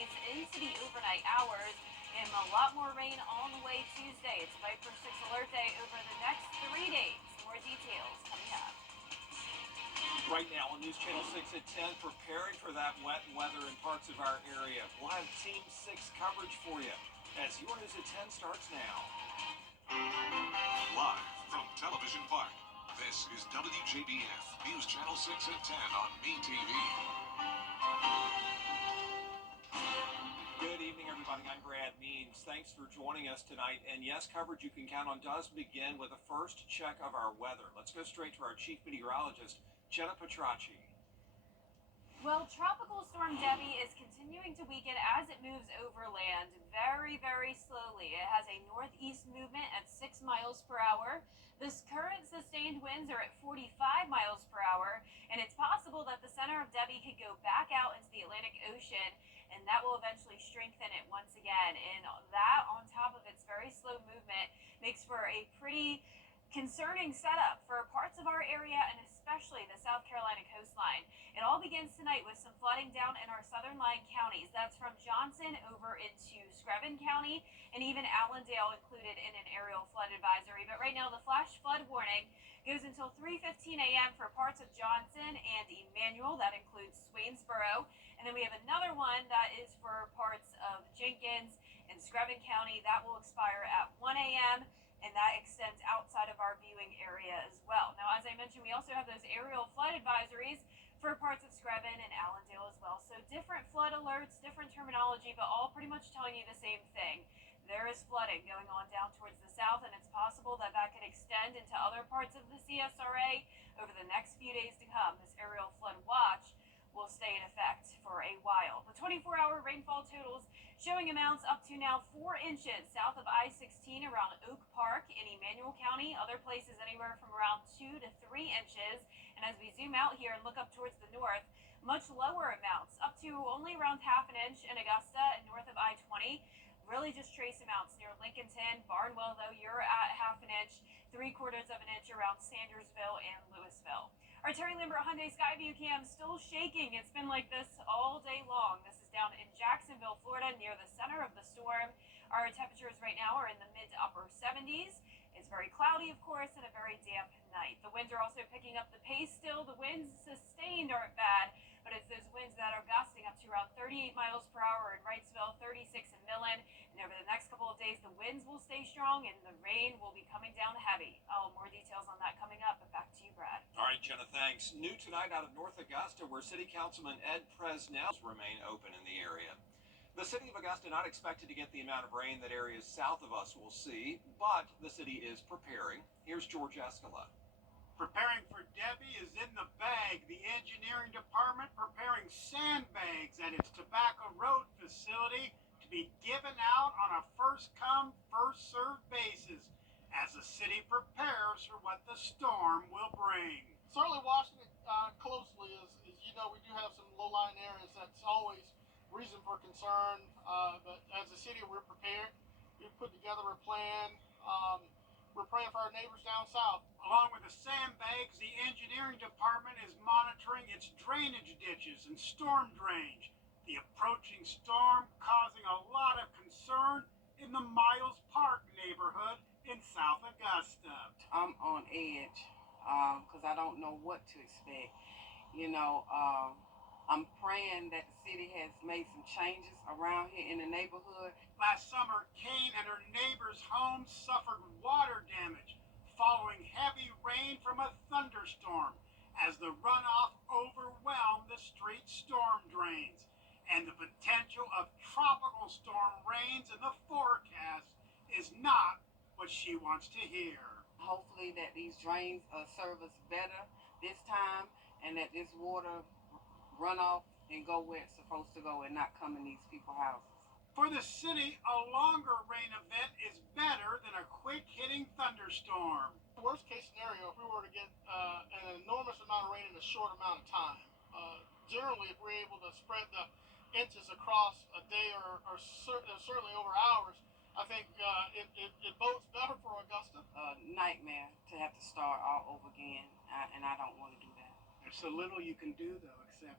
30s into the overnight hours, and a lot more rain on the way Tuesday. It's 5 for 6 alert day over the next 3 days. More details coming up. Right now on News Channel 6 at 10, preparing for that wet weather in parts of our area. We'll have Team 6 coverage for you as your News at 10 starts now. Live from Television Park, this is WJBF News Channel 6 at 10 on MeTV. Good evening, everybody. I'm Brad Means. Thanks for joining us tonight. And yes, coverage you can count on does begin with a first check of our weather. Let's go straight to our chief meteorologist, Jenna Petracci. Well, Tropical Storm Debbie is continuing to weaken as it moves overland very, very slowly. It has a northeast movement at 6 miles per hour. This current sustained winds are at 45 miles per hour, and it's possible that the center of Debbie could go back out into the Atlantic Ocean, and that will eventually strengthen it once again. And that, on top of its very slow movement, makes for a pretty concerning setup for parts of our area and especially the South Carolina coastline. It all begins tonight with some flooding down in our southern line counties. That's from Johnson over into Screven County and even Allendale included in an aerial flood advisory. But right now the flash flood warning goes until 3:15 a.m. for parts of Johnson and Emmanuel. That includes Swainsboro. And then we have another one that is for parts of Jenkins and Screven County. That will expire at 1 a.m. and that extends outside of our viewing area as well. Now, as I mentioned, we also have those aerial flood advisories for parts of Screven and Allendale as well. So different flood alerts, different terminology, but all pretty much telling you the same thing. There is flooding going on down towards the south, and it's possible that that could extend into other parts of the CSRA over the next few days to come. This aerial flood watch will stay in effect for a while. The 24-hour rainfall totals showing amounts up to now 4 inches south of I-16 around Oak Park in Emmanuel County. Other places anywhere from around 2 to 3 inches. And as we zoom out here and look up towards the north, much lower amounts, up to only around half an inch in Augusta and north of I-20. Really just trace amounts near Lincolnton. Barnwell, though, you're at half an inch, 3/4 of an inch around Sandersville and Louisville. Our Terry Lambert Hyundai Skyview cam still shaking. It's been like this all day long. This is down in Jacksonville, Florida, near the center of the storm. Our temperatures right now are in the mid to upper 70s. It's very cloudy, of course, and a very damp night. The winds are also picking up the pace still. The winds sustained aren't bad, but it's those winds that are gusting up to around 38 miles per hour in Wrightsville, 36 in Millen. And over the next couple of days, the winds will stay strong and the rain will be coming down heavy. More details on that coming up, but back to you, Brad. All right, Jenna, thanks. New tonight out of North Augusta, where City Councilman Ed Presnell remain open in the area. The city of Augusta not expected to get the amount of rain that areas south of us will see, but the city is preparing. Here's George Escala. Preparing for Debbie is in the bag. The engineering department preparing sandbags at its Tobacco Road facility to be given out on a first-come, first-served basis as the city prepares for what the storm will bring. Certainly watching it closely as you know, we do have some low-lying areas. That's always reason for concern, but as a city, we're prepared. We've put together a plan. We're praying for our neighbors down south. Along with the sandbags, the engineering department is monitoring its drainage ditches and storm drains. The approaching storm causing a lot of concern in the Miles Park neighborhood in South Augusta. I'm on edge because I don't know what to expect. I'm praying that the city has made some changes around here in the neighborhood. Last summer, Kane and her neighbor's home suffered water damage following heavy rain from a thunderstorm as the runoff overwhelmed the street storm drains. And the potential of tropical storm rains in the forecast is not what she wants to hear. Hopefully that these drains serve us better this time and that this water run off and go where it's supposed to go and not come in these people's houses. For the city, a longer rain event is better than a quick-hitting thunderstorm. Worst case scenario, if we were to get an enormous amount of rain in a short amount of time, generally if we're able to spread the inches across a day or certainly over hours, I think it bodes better for Augusta. Nightmare to have to start all over again, and I don't want to do that. There's so little you can do, though, except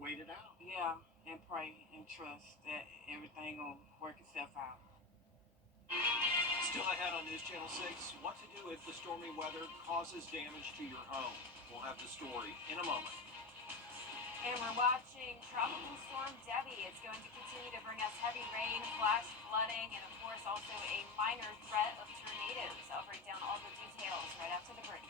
wait it out. Yeah, and pray and trust that everything will work itself out. Still ahead on News Channel 6, what to do if the stormy weather causes damage to your home. We'll have the story in a moment. And we're watching Tropical Storm Debbie. It's going to continue to bring us heavy rain, flash flooding, and of course also a minor threat of tornadoes. I'll break down all the details right after the break.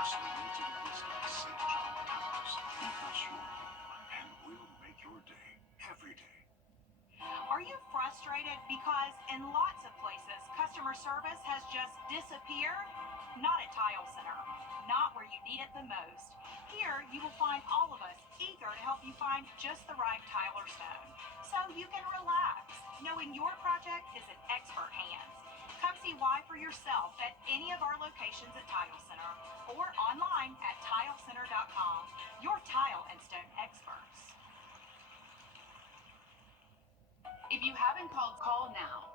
Listening to the Wisconsin St. John Towers. Keep us your home, and we'll make your day every day. Are you frustrated because in lots of places customer service has just disappeared? Not at Tile Center. Not where you need it the most. Here you will find all of us eager to help you find just the right tile or stone, so you can relax knowing your project is in expert hands. Come see why for yourself at any of our locations at Tile Center or online at tilecenter.com. Your tile and stone experts. If you haven't called, call now.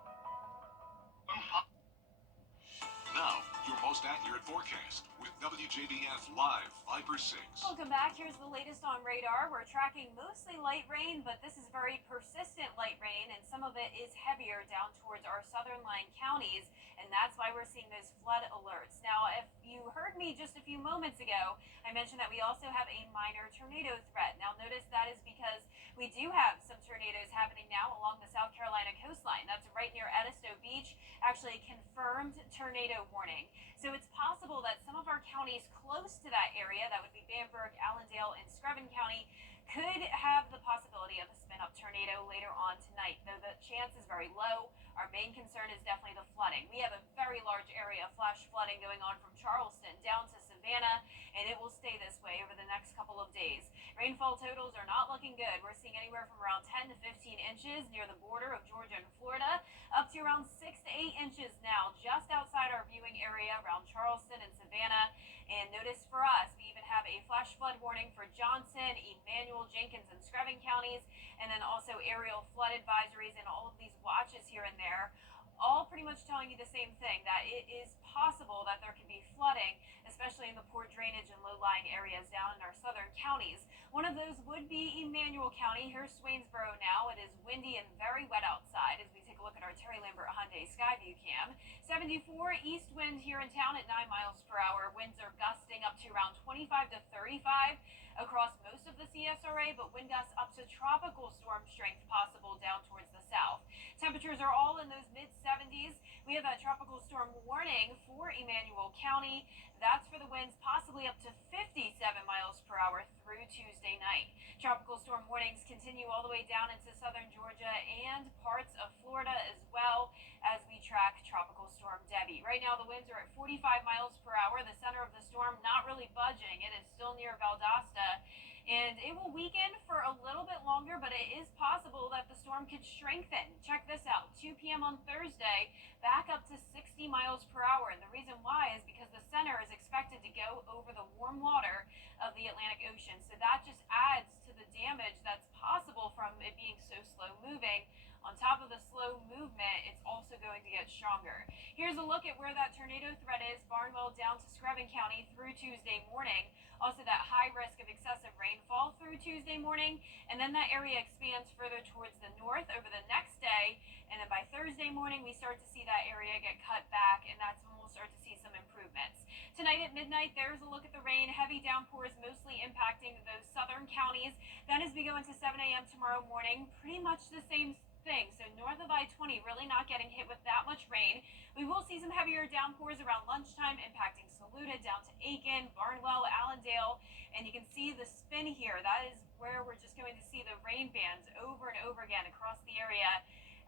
Now, your most accurate forecast with WJBF Live Fiber 6. Welcome back. Here's the latest on radar. We're tracking mostly light rain, but this is very persistent light rain, and some of it is heavier down towards our southern lying counties, and that's why we're seeing those flood alerts. Now, if you heard me just a few moments ago, I mentioned that we also have a minor tornado threat. Now, notice that is because we do have some tornadoes happening now along the South Carolina coastline. That's right near Edisto Beach, actually confirmed tornado warning. So it's possible that some of our counties close to that area, that would be Bamberg, Allendale, and Screven County, could have the possibility of a spin-up tornado later on tonight, though the chance is very low. Our main concern is definitely the flooding. We have a very large area of flash flooding going on from Charleston down to Savannah, and it will stay this way over the next couple of days. Rainfall totals are not looking good. We're seeing anywhere from around 10 to 15 inches near the border of Georgia and Florida, up to around 6 to 8 inches now just outside our viewing area around Charleston and Savannah. And notice for us, we even have a flash flood warning for Johnson, Emmanuel, Jenkins, and Screven counties, and then also aerial flood advisories and all of these watches here and there, all pretty much telling you the same thing, that it is possible that there could be flooding, especially in the poor drainage and low-lying areas down in our southern counties. One of those would be Emmanuel County. Here's Swainsboro now. It is windy and very wet outside as we take a look at our Terry Lambert Hyundai Skyview cam. 74 east wind here in town at 9 miles per hour. Winds are gusting up to around 25 to 35 across most of the CSRA, but wind gusts up to tropical storm strength possible down towards the south. Temperatures are all in those mid-70s. We have a tropical storm warning for Emmanuel County. That's for the winds possibly up to 57 miles per hour through Tuesday night. Tropical storm warnings continue all the way down into southern Georgia and parts of Florida as well as we track Tropical Storm Debbie. Right now the winds are at 45 miles per hour. The center of the storm not really budging. It is still near Valdosta, and it will weaken for a little bit longer, but it is possible that the storm could strengthen. Check this out. 2 p.m. on Thursday, back up to 60 miles per hour. And the reason why is because the center is expected to go over the warm water of the Atlantic Ocean. So that just adds to the damage that's possible from it being so slow moving. On top of the slow movement, it's also going to get stronger. Here's a look at where that tornado threat is. Barnwell down to Screven County through Tuesday morning. Also that high risk of excessive rainfall through Tuesday morning. And then that area expands further towards the north over the next day. And then by Thursday morning, we start to see that area get cut back, and that's when we'll start to see some improvements. Tonight at midnight, there's a look at the rain. Heavy downpours mostly impacting those southern counties. Then as we go into 7 a.m. tomorrow morning, pretty much the same thing. So north of I-20 really not getting hit with that much rain. We will see some heavier downpours around lunchtime impacting Saluda down to Aiken, Barnwell, Allendale, and you can see the spin here. That is where we're just going to see the rain bands over and over again across the area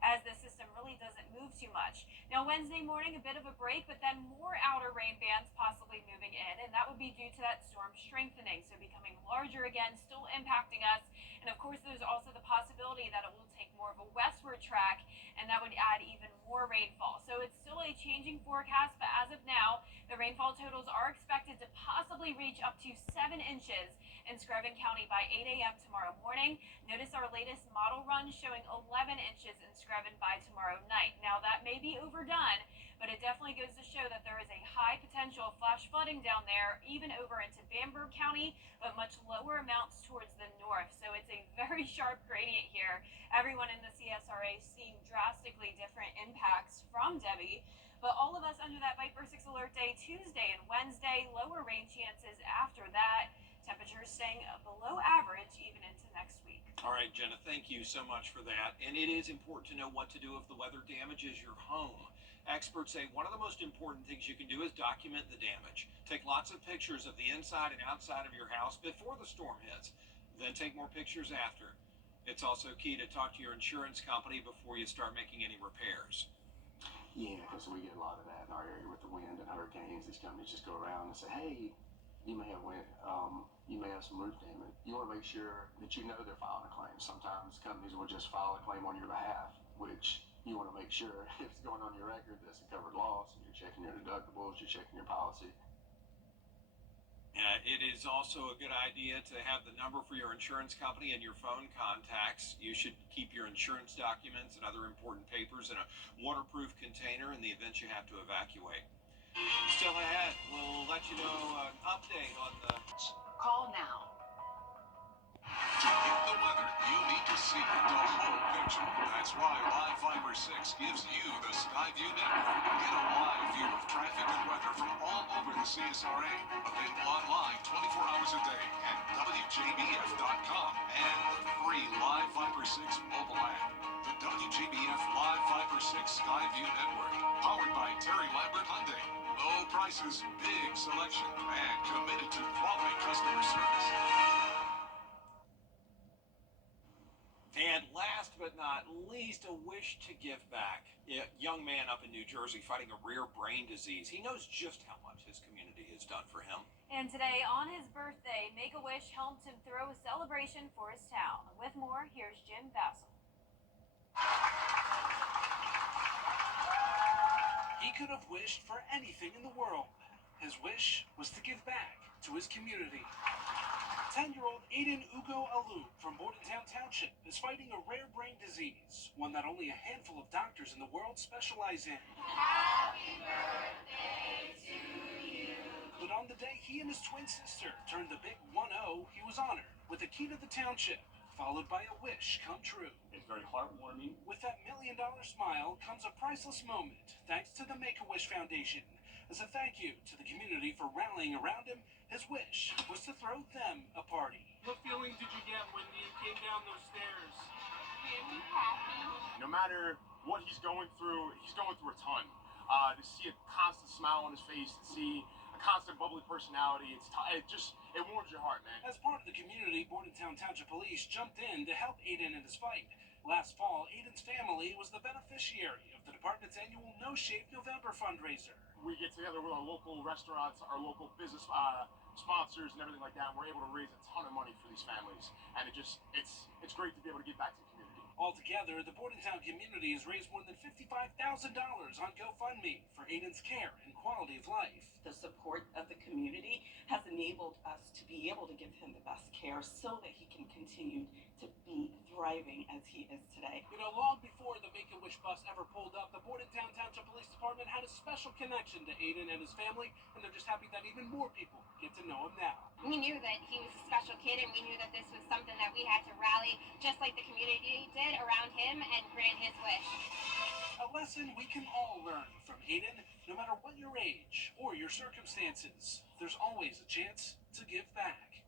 as the system really doesn't move too much. Now Wednesday morning, a bit of a break, but then more outer rain bands possibly moving in, and that would be due to that storm strengthening, so becoming larger again, still impacting us. And of course, there's also the possibility that it will take more of a westward track, and that would add even more rainfall. So it's still a changing forecast, but as of now, the rainfall totals are expected to possibly reach up to 7 inches in Screven County by 8 a.m. tomorrow morning. Notice our latest model run showing 11 inches in Screven by tomorrow night. Now that may be overdone, but it definitely goes to show that there is a high potential of flash flooding down there, even over into Bamberg County, but much lower amounts towards the north. So it's a very sharp gradient here. Everyone in the CSRA seeing drastically different impacts from Debbie, but all of us under that Viper 6 alert day Tuesday and Wednesday, lower rain chances after that. Temperatures staying below average even into next week. All right, Jenna, thank you so much for that. And it is important to know what to do if the weather damages your home. Experts say one of the most important things you can do is document the damage. Take lots of pictures of the inside and outside of your house before the storm hits. Then take more pictures after. It's also key to talk to your insurance company before you start making any repairs. Yeah, because we get a lot of that in our area with the wind and hurricanes. These companies just go around and say, hey, you may have wind, you may have some roof damage. You want to make sure that you know they're filing a claim. Sometimes companies will just file a claim on your behalf, which you want to make sure if it's going on your record that's a covered loss, and you're checking your deductibles, you're checking your policy. It is also a good idea to have the number for your insurance company and your phone contacts. You should keep your insurance documents and other important papers in a waterproof container in the event you have to evacuate. Still ahead, we'll let you know an update on the... Call now. To get the weather, you need to see the whole picture. That's why Live Fiber 6 gives you the Skyview network. Get a live view of traffic and weather from all over the CSRA. Available online 24 hours a day at WJBF.com and the free Live Fiber 6 mobile app. The WJBF Live Fiber 6 Skyview network. Powered by Terry Lambert Hyundai. Low prices, big selection, and committed to quality customer service. And last but not least, a wish to give back. A young man up in New Jersey fighting a rare brain disease. He knows just how much his community has done for him. And today, on his birthday, Make-A-Wish helped him throw a celebration for his town. With more, here's Jim Bassel. He could have wished for anything in the world. His wish was to give back to his community. 10-year-old Aiden Ugo Alou from Bordentown Township is fighting a rare brain disease, one that only a handful of doctors in the world specialize in. Happy birthday to you. But on the day he and his twin sister turned the big 1-0, he was honored with a key to the township, followed by a wish come true. It's very heartwarming. With that $1 million smile comes a priceless moment, thanks to the Make-A-Wish Foundation. As a thank you to the community for rallying around him, his wish was to throw them a party. What feelings did you get when you came down those stairs? Really happy. No matter what he's going through a ton. To see a constant smile on his face, to see a constant bubbly personality, it warms your heart, man. As part of the community, Bordentown Township Police jumped in to help Aiden in his fight. Last fall, Aiden's family was the beneficiary of the department's annual No Shave November fundraiser. We get together with our local restaurants, our local business sponsors, and everything like that. And we're able to raise a ton of money for these families, and it's great to be able to give back to the community. Altogether, the Bordentown community has raised more than $55,000 on GoFundMe for Aiden's care and quality of life. The support of the community has enabled us to be able to give him the best care so that he can continue to be thriving as he is today. You know, long before the Make-A-Wish bus ever pulled up, the Bordentown Township Police Department had a special connection to Aiden and his family, and they're just happy that even more people get to know him now. We knew that he was a special kid, and we knew that this was something that we had to rally, just like the community did, around him and grant his wish. A lesson we can all learn from Aiden. No matter what your age or your circumstances, there's always a chance to give back.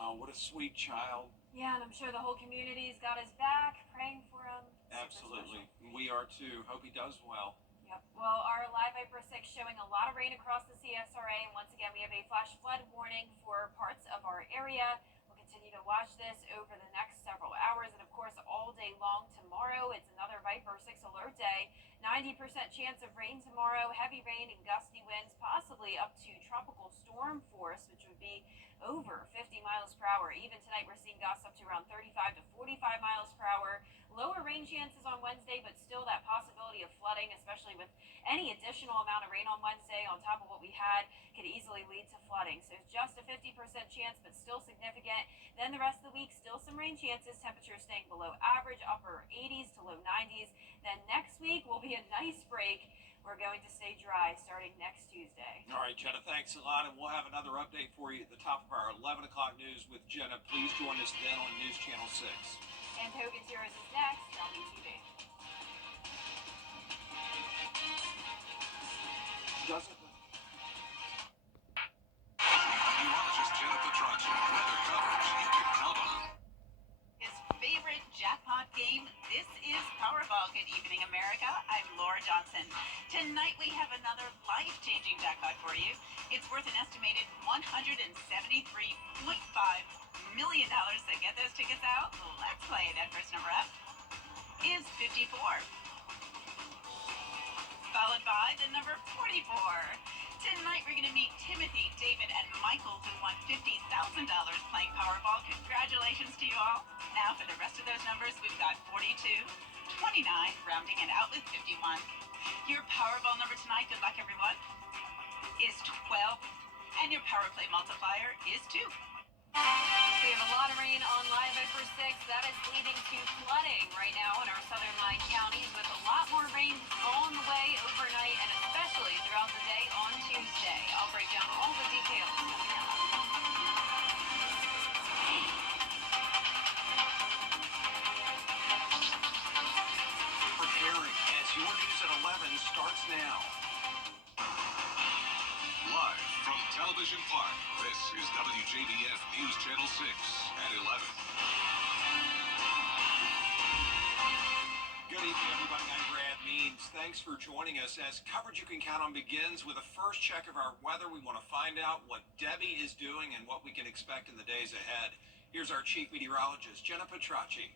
Oh, what a sweet child. Yeah, and I'm sure the whole community's got his back, praying for him. Absolutely. We are too. Hope he does well. Yep. Well, our Live Viper 6 showing a lot of rain across the CSRA, and once again, we have a flash flood warning for parts of our area. We'll continue to watch this over the next several hours, and of course, all day long tomorrow. It's another Viper 6 alert day. 90% chance of rain tomorrow, heavy rain and gusty winds, possibly up to tropical storm force, which would be over 50 miles per hour. Even tonight, we're seeing gusts up to around 35 to 45 miles per hour. Lower rain chances on Wednesday, but still that possibility of flooding, especially with any additional amount of rain on Wednesday on top of what we had, could easily lead to flooding. So just a 50% chance, but still significant. Then the rest of the week, still some rain chances. Temperatures staying below average, upper 80s to low 90s. Then next week will be a nice break. We're going to stay dry starting next Tuesday. All right, Jenna, thanks a lot. And we'll have another update for you at the top of our 11 o'clock news with Jenna. Please join us then on News Channel 6. And Hogan's Heroes is next on WTV. Doesn't Meteorologist Jenna Petracci. Weather coverage you can count on. His favorite jackpot game. This is Powerball. Good evening, America. I'm Laura Johnson. Tonight we have another life-changing jackpot for you. It's worth an estimated $173.5 million. So get those tickets out. Let's play. That first number up is 54. Followed by the number 44. Tonight we're going to meet Timothy, David, and Michael, who won $50,000 playing Powerball. Congratulations to you all. Now for the rest of those numbers, we've got 42, 29, rounding it out with 51. Your Powerball number tonight, good luck everyone, is 12. And your Power Play multiplier is 2. We have a lot of rain on Live Viper 6. That is leading to flooding right now in our southern line counties, with a lot more rain on the way overnight and especially throughout the day on Tuesday. I'll break down all the details. preparing as your news at 11 starts now. Live from Television Park, this is WJBF News Channel 6 at 11. Good evening, everybody. I'm Brad Means. Thanks for joining us as coverage you can count on begins with a first check of our weather. We want to find out what Debbie is doing and what we can expect in the days ahead. Here's our chief meteorologist, Jenna Petracci.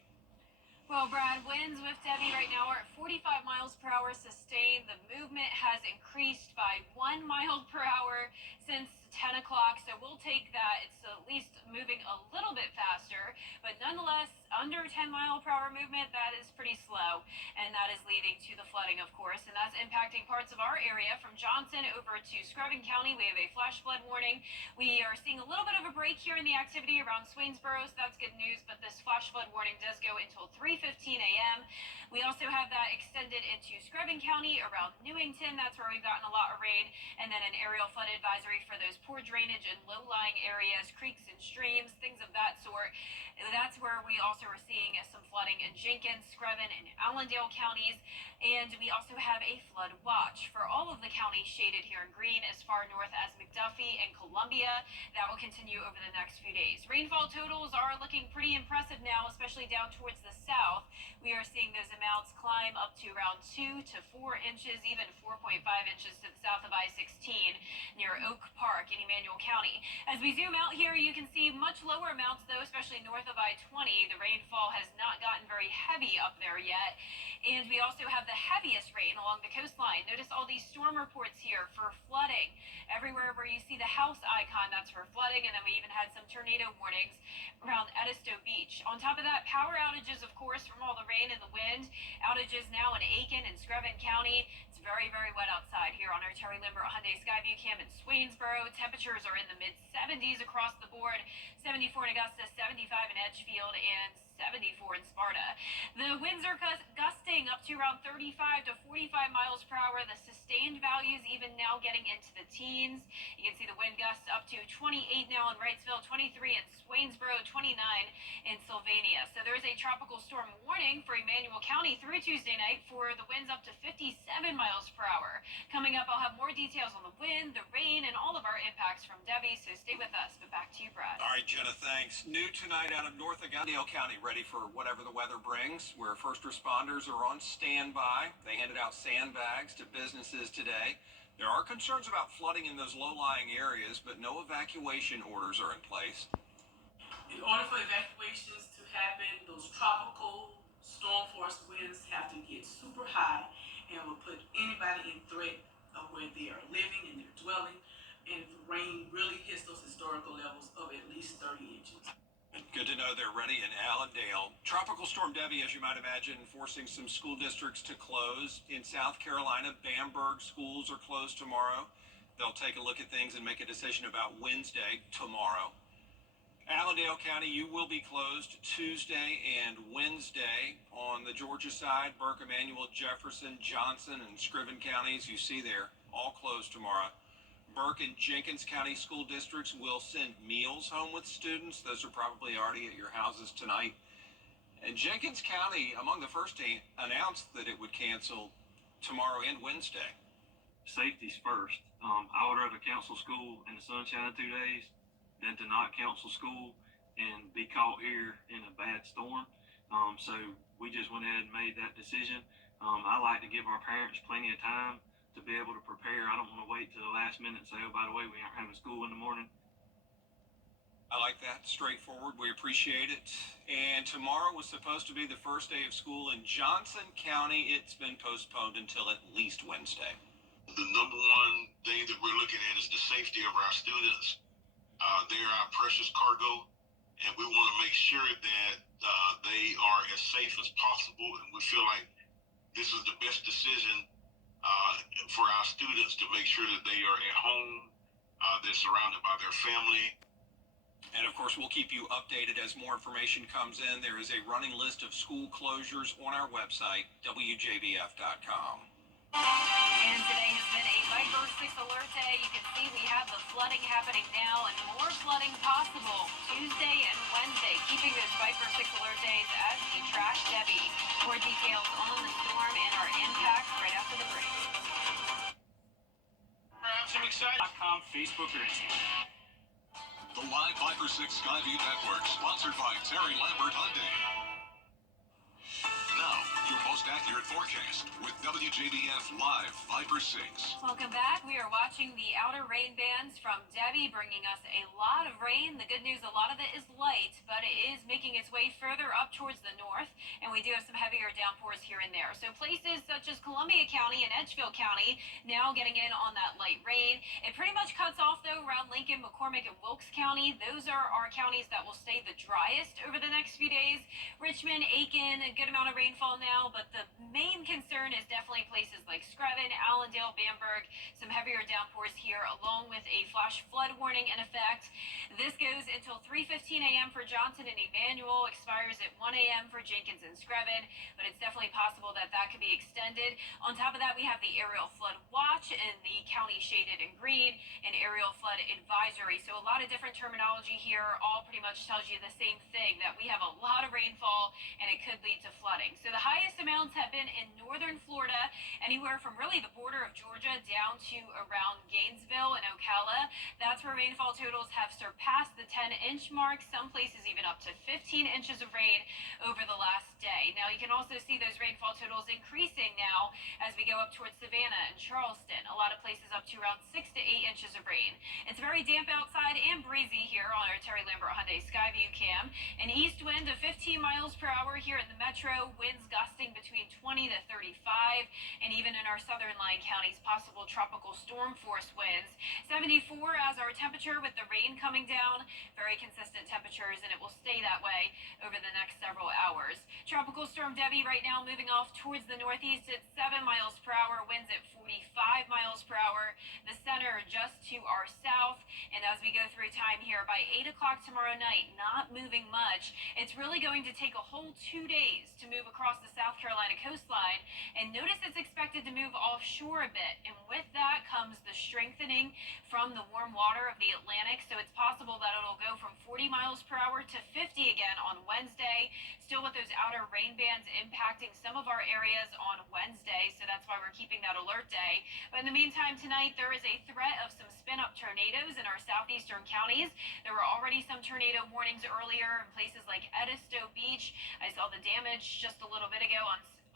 Well, Brad, winds with Debbie right now are at 45 miles per hour sustained. The movement has increased by 1 mile per hour since 10 o'clock, so we'll take that. It's at least moving a little bit faster, but nonetheless, under 10 mile per hour movement, that is pretty slow, and that is leading to the flooding, of course, and that's impacting parts of our area from Johnson over to Screven County. We have a flash flood warning. We are seeing a little bit of a break here in the activity around Swainsboro, so that's good news, but this flash flood warning does go until 3:15 a.m. We also have that extended into Screven County around Newington. That's where we've gotten a lot of rain, and then an aerial flood advisory for those poor drainage in low-lying areas, creeks and streams, things of that sort. That's where we also are seeing some flooding in Jenkins, Screven, and Allendale counties. And we also have a flood watch for all of the counties shaded here in green as far north as McDuffie and Columbia. That will continue over the next few days. Rainfall totals are looking pretty impressive now, especially down towards the south. We are seeing those amounts climb up to around 2 to 4 inches, even 4.5 inches to the south of I-16 near Oak Park in Emmanuel County. As we zoom out here, you can see much lower amounts, though, especially north of I-20. The rainfall has not gotten very heavy up there yet. And we also have the heaviest rain along the coastline. Notice all these storm reports here for flooding. Everywhere where you see the house icon, that's for flooding. And then we even had some tornado warnings around Edisto Beach. On top of that, power outages, of course, from all the rain and the wind. Outages now in Aiken and Screven County. It's very, very wet outside here on our Terry Limbert Hyundai Skyview Cam in Swainsboro. Temperatures are in the mid-70s across the board. 74 in Augusta, 75 in Edgefield, and 74 in Sparta. The winds are gusting up to around 35 to 45 miles per hour. The sustained values even now getting into the teens. You can see the wind gusts up to 28 now in Wrightsville, 23 in Swainsboro, 29 in Sylvania. So there's a tropical storm warning for Emmanuel County through Tuesday night for the winds up to 57 miles per hour. Coming up, I'll have more details on the wind, the rain, and all of our impacts from Debbie, so stay with us. But back to you, Brad. All right, Jenna, thanks. New tonight out of North Augusta County, ready for whatever the weather brings, where first responders are on standby. They handed out sandbags to businesses today. There are concerns about flooding in those low-lying areas, but no evacuation orders are in place. In order for evacuations to happen, those tropical storm force winds have to get super high and will put anybody in threat of where they are living and they're dwelling. And if the rain really hits those historical levels of at least 30 inches. Good to know they're ready in Allendale. Tropical Storm Debbie, as you might imagine, forcing some school districts to close. In South Carolina, Bamberg schools are closed tomorrow. They'll take a look at things and make a decision about Wednesday, tomorrow. Allendale County, you will be closed Tuesday and Wednesday. On the Georgia side, Burke, Emanuel, Jefferson, Johnson, and Scriven counties, you see there, all closed tomorrow. Burke and Jenkins County school districts will send meals home with students. Those are probably already at your houses tonight. And Jenkins County, among the first to announced that it would cancel tomorrow and Wednesday. Safety's first. I would rather cancel school in the sunshine 2 days than to not cancel school and be caught here in a bad storm. So we just went ahead and made that decision. I like to give our parents plenty of time to be able to prepare. I don't want to wait till the last minute and say, oh, by the way, we aren't having school in the morning. I like that. Straightforward. We appreciate it. And tomorrow was supposed to be the first day of school in Johnson County. It's been postponed until at least Wednesday. The number one thing that we're looking at is the safety of our students. They're our precious cargo, and we want to make sure that they are as safe as possible. And we feel like this is the best decision for our students to make sure that they are at home, they're surrounded by their family. And of course, we'll keep you updated as more information comes in. There is a running list of school closures on our website, WJBF.com. And today has been a Viper 6 alert day. You can see we have the flooding happening now and more flooding possible Tuesday and Wednesday, keeping those Viper 6 alert days as we track Debbie. More details on the storm and our impacts right after the break. Some exciting. Facebook or Instagram. The live Viper 6 Skyview Network, sponsored by Terry Lambert Hyundai. Now, your most accurate forecast with WJBF Live Viper 6. Welcome back. We are watching the outer rain bands from Debbie, bringing us a lot of rain. The good news, a lot of it is light, but it is making its way further up towards the north, and we do have some heavier downpours here and there. So places such as Columbia County and Edgefield County now getting in on that light rain. It pretty much cuts off, though, around Lincoln, McCormick, and Wilkes County. Those are our counties that will stay the driest over the next few days. Richmond, Aiken, a good amount of rainfall now, but the main concern is definitely places like Screven, Allendale, Bamberg, some heavier downpours here, along with a flash flood warning in effect. This goes until 3:15 a.m. for Johnson and Emanuel, expires at 1 a.m. for Jenkins and Screven, but it's definitely possible that that could be extended. On top of that, we have the aerial flood watch in the county shaded in green and aerial flood advisory. So a lot of different terminology here, all pretty much tells you the same thing, that we have a lot of rainfall and it could lead to flooding. So the highest amounts have been in northern Florida, anywhere from really the border of Georgia down to around Gainesville and Ocala. That's where rainfall totals have surpassed the 10-inch mark, some places even up to 15 inches of rain over the last day. Now you can also see those rainfall totals increasing now as we go up towards Savannah and Charleston. A lot of places up to around 6 to 8 inches of rain. It's very damp outside and breezy here on our Terry Lambert Hyundai Skyview cam. An east wind of 15 miles per hour here in the metro, winds gusting between 20 to 35, and even in our southern line counties, possible tropical storm force winds. 74 as our temperature with the rain coming down. Very consistent temperatures, and it will stay that way over the next several hours. Tropical Storm Debbie right now moving off towards the northeast at 7 miles per hour, winds at 45 miles per hour. The center just to our south, and as we go through time here, by 8 o'clock tomorrow night, not moving much. It's really going to take a whole 2 days to move across the South Carolina coastline, and notice it's expected to move offshore a bit, and with that comes the strengthening from the warm water of the Atlantic, so it's possible that it'll go from 40 miles per hour to 50 again on Wednesday, still with those outer rain bands impacting some of our areas on Wednesday, so that's why we're keeping that alert day. But in the meantime, tonight there is a threat of some spin-up tornadoes in our southeastern counties. There were already some tornado warnings earlier in places like Edisto Beach. I saw the damage just a little bit ago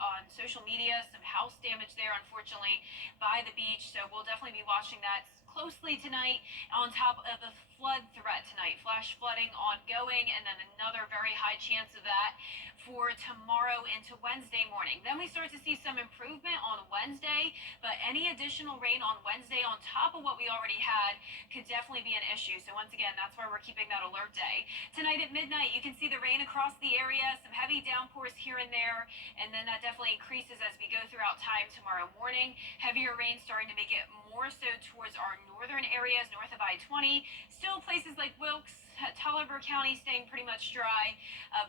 on social media some house damage there, unfortunately, by the beach. So we'll definitely be watching that closely tonight, on top of the flood threat tonight. Flash flooding ongoing, and then another very high chance of that for tomorrow into Wednesday morning. Then we start to see some improvement on Wednesday, but any additional rain on Wednesday on top of what we already had could definitely be an issue. So once again, that's why we're keeping that alert day. Tonight at midnight, you can see the rain across the area, some heavy downpours here and there, and then that definitely increases as we go throughout time tomorrow morning. Heavier rain starting to make it more so towards our northern areas, north of I-20. Still places like Wilkes, Tulliver County staying pretty much dry,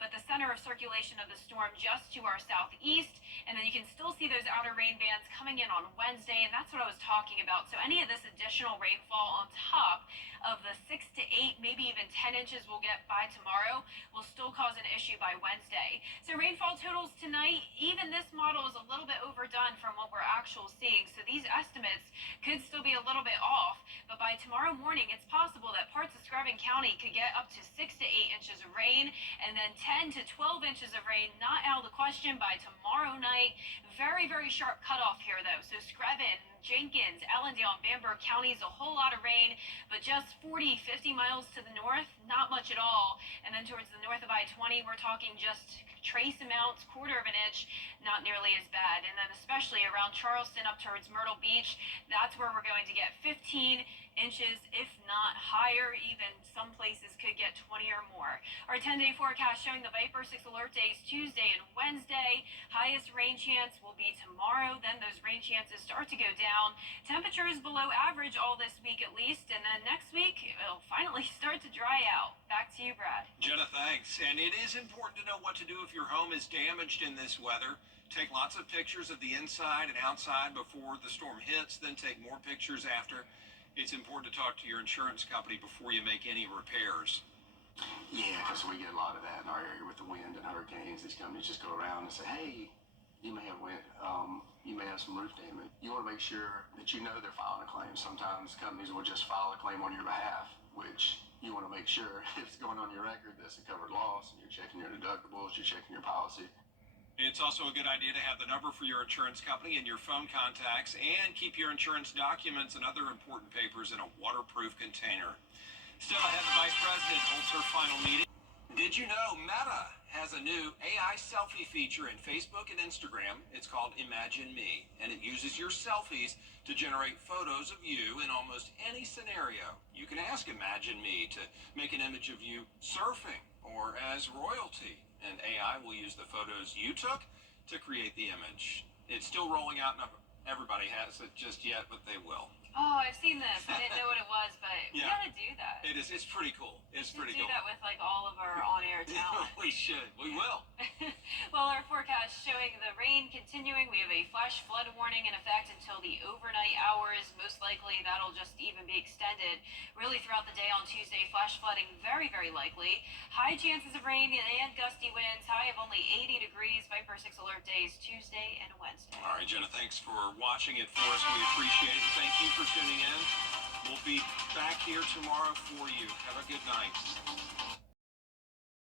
but the center of circulation of the storm just to our southeast. And then you can still see those outer rain bands coming in on Wednesday, and that's what I was talking about. So any of this additional rainfall on top of the 6 to 8, maybe even 10 inches we'll get by tomorrow will still cause an issue by Wednesday. So rainfall totals tonight, even this model is a little bit overdone from what we're actually seeing. So these estimates could still be a little bit off, but by tomorrow morning, it's possible that parts of Screven County could get up to 6 to 8 inches of rain, and then 10 to 12 inches of rain not out of the question by tomorrow night. Very, very sharp cutoff here, though. So Screven, Jenkins, Allendale, and Bamberg counties, a whole lot of rain, but just 40, 50 miles to the north, not much at all. And then towards the north of I-20, we're talking just trace amounts, quarter of an inch, not nearly as bad. And then especially around Charleston up towards Myrtle Beach, that's where we're going to get 15 inches, if not higher. Even some places could get 20 or more. Our 10-day forecast showing the Viper 6 alert days Tuesday and Wednesday. Highest rain chance will be tomorrow. Then those rain chances start to go down. Temperatures below average all this week at least, and then next week it'll finally start to dry out. Back to you, Brad. Jenna, thanks. And it is important to know what to do if your home is damaged in this weather. Take lots of pictures of the inside and outside before the storm hits, then take more pictures after. It's important to talk to your insurance company before you make any repairs. Yeah, because we get a lot of that in our area with the wind and hurricanes. These companies just go around and say, hey, you may have wind, you may have some roof damage. You want to make sure that you know they're filing a claim. Sometimes companies will just file a claim on your behalf, which you want to make sure if it's going on your record, that's a covered loss, and you're checking your deductibles, you're checking your policy. It's also a good idea to have the number for your insurance company in your phone contacts, and keep your insurance documents and other important papers in a waterproof container. Still ahead, the Vice President holds her final meeting. Did you know Meta has a new AI selfie feature in Facebook and Instagram? It's called Imagine Me, and it uses your selfies to generate photos of you in almost any scenario. You can ask Imagine Me to make an image of you surfing or as royalty, and AI will use the photos you took to create the image. It's still rolling out, and everybody has it just yet, but they will. Oh, I've seen this. I didn't know what it was, but we Yeah. gotta do that. It is. It's pretty cool. It's pretty do cool. that with like all of our on-air talent. We should. We will. Well, our forecast showing the rain continuing. We have a flash flood warning in effect until the overnight hours. Most likely that'll just even be extended really throughout the day on Tuesday. Flash flooding very, very likely. High chances of rain and gusty winds. High of only 80 degrees. Viper 6 alert days Tuesday and Wednesday. All right, Jenna, thanks for watching it for us. We appreciate it. Thank you for tuning in. We'll be back here tomorrow for you. Have a good night.